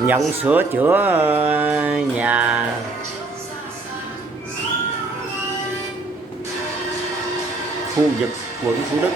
nhận sửa chữa nhà khu vực quận Thủ Đức.